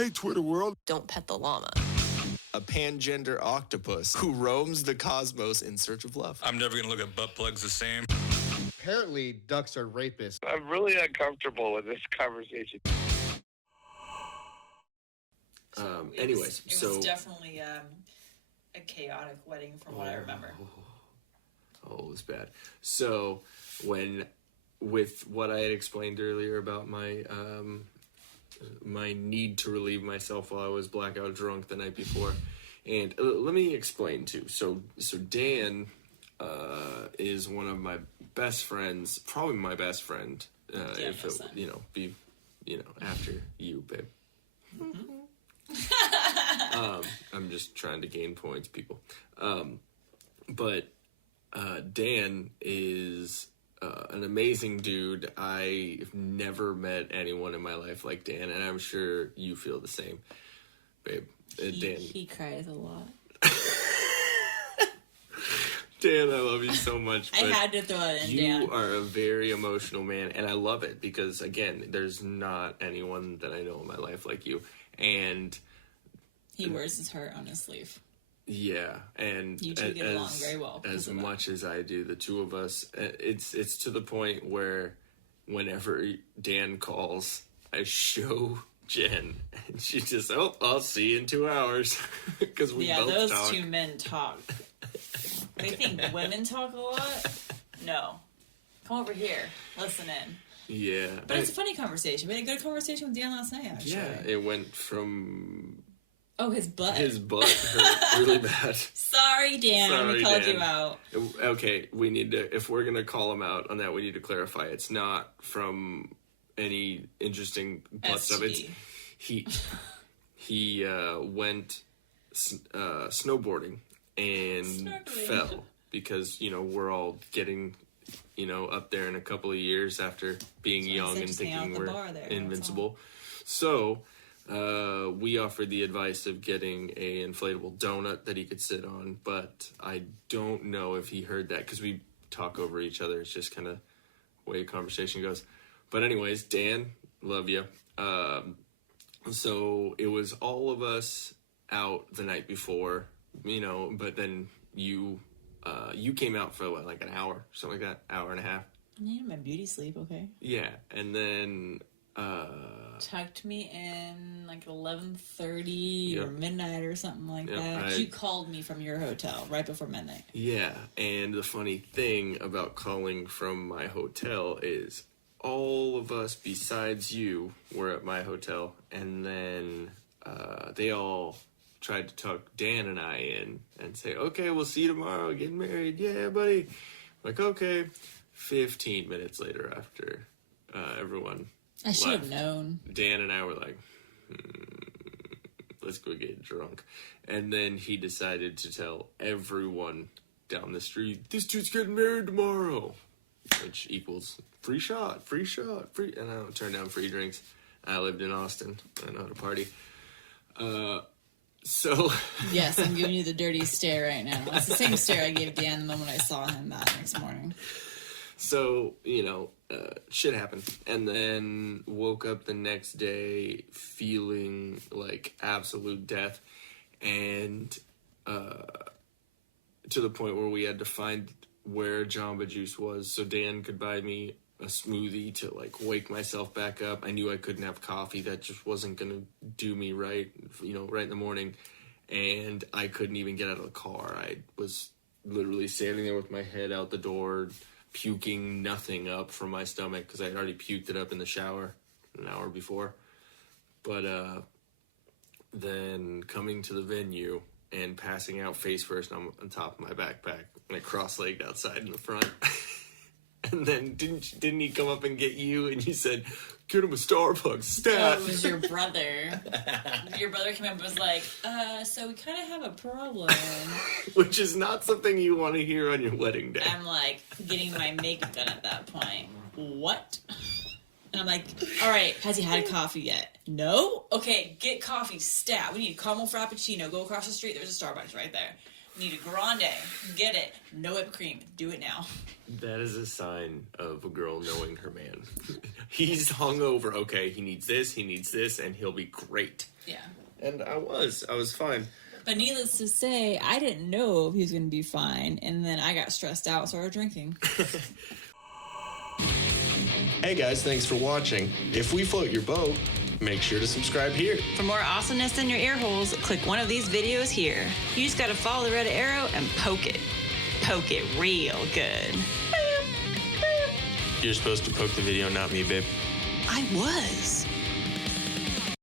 Hey, Twitter world. Don't pet the llama. A pangender octopus who roams the cosmos in search of love. I'm never going to look at butt plugs the same. Apparently, ducks are rapists. I'm really uncomfortable with this conversation. Anyways, it was definitely a chaotic wedding from what I remember. Oh, it was bad. So, with what I had explained earlier about my my need to relieve myself while I was blackout drunk the night before, and let me explain too. So Dan is one of my best friends, probably my best friend. If it, be, after you, babe. Mm-hmm. I'm just trying to gain points, people. But Dan is an amazing dude. I've never met anyone in my life like Dan, and I'm sure you feel the same, babe. Dan. He cries a lot. Dan, I love you so much. I had to throw it in, Dan. You are a very emotional man, and I love it because, again, there's not anyone that I know in my life like you. And he wears his heart on his sleeve. Yeah, and you two get along very well. As much as I do, the two of us, it's to the point where whenever Dan calls, I show Jen, and she just, I'll see you in 2 hours, because we both those talk. Two men talk. They think women talk a lot? No. Come over here. Listen in. Yeah. But it's a funny conversation. We had a good conversation with Dan last night, actually. Yeah, it went from... Oh, his butt. His butt hurt really bad. Sorry, Dan. We called you out. Okay, we need to... If we're going to call him out on that, we need to clarify. It's not from any interesting butt stuff. It's... He went snowboarding and fell because, we're all getting... up there in a couple of years after being young and thinking we're invincible. So, we offered the advice of getting a inflatable donut that he could sit on, but I don't know if he heard that because we talk over each other. It's just kind of the way conversation goes. But anyways, Dan, love you. So it was all of us out the night before, but then you came out for like an hour, something like that, hour and a half. I needed my beauty sleep, okay? Yeah, and then tucked me in like 11:30 or midnight or something like that. You called me from your hotel right before midnight. Yeah, and the funny thing about calling from my hotel is all of us besides you were at my hotel, and then they all tried to talk Dan and I in and say, okay, we'll see you tomorrow, getting married, yeah, buddy. Like, okay. 15 minutes later after everyone I should have known. Dan and I were like, let's go get drunk. And then he decided to tell everyone down the street, this dude's getting married tomorrow, which equals free shot, free. And I don't turn down free drinks. I lived in Austin. I know how to party. So yes, I'm giving you the dirty stare right now. It's the same stare I gave Dan the moment I saw him that next morning. So, shit happened. And then woke up the next day feeling like absolute death. And to the point where we had to find where Jamba Juice was so Dan could buy me a smoothie to wake myself back up. I knew I couldn't have coffee. That just wasn't going to do me right, right in the morning. And I couldn't even get out of the car. I was literally standing there with my head out the door, puking nothing up from my stomach because I had already puked it up in the shower an hour before. But then coming to the venue and passing out face first on top of my backpack, and I cross-legged outside in the front. And then didn't he come up and get you? And you said, get him a Starbucks stat. Oh, it was your brother. Your brother came up and was like, so we kind of have a problem. Which is not something you want to hear on your wedding day. I'm like, getting my makeup done at that point. What? And I'm like, all right, has he had coffee yet? No? Okay, get coffee stat. We need caramel frappuccino. Go across the street. There's a Starbucks right there. Need a grande. Get it. No whipped cream. Do it now. That is a sign of a girl knowing her man. He's hungover. Okay, he needs this, and he'll be great. Yeah. And I was fine. But needless to say, I didn't know if he was going to be fine, and then I got stressed out and started drinking. Hey guys, thanks for watching. If we float your boat, make sure to subscribe here. For more awesomeness in your ear holes, click one of these videos here. You just gotta follow the red arrow and poke it. Poke it real good. You're supposed to poke the video, not me, babe. I was.